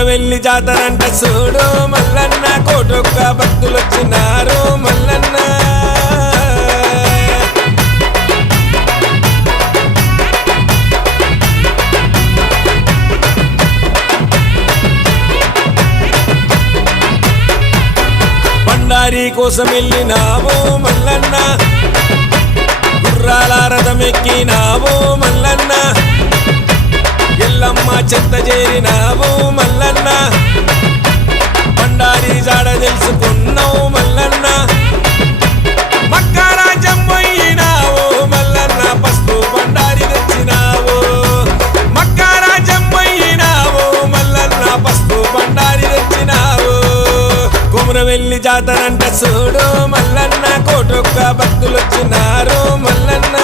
కుమ్రవెల్లి జాతరంట చూడు మల్లన్న కోటొక్క భక్తులొచ్చినారు మల్లన్న బండారి కోసం వెళ్ళినావు మల్లన్న గుర్రాల రథమెక్కినావు మల్లన్న ఎల్లమ్మ చెత్త చేరినావు మల్లన్న బండారి జాడ తెలుసుకున్నావు మల్లన్న మక్కారాజం పోయినావు మల్లన్న పస్తు బండారి తెచ్చినావు మక్కారాజం పోయినావు మల్లన్న పస్తు బండారి తెచ్చినావు కుమ్రవెల్లి జాతరంట చూడు మల్లన్న కోటొక్క భక్తులొచ్చినారు మల్లన్న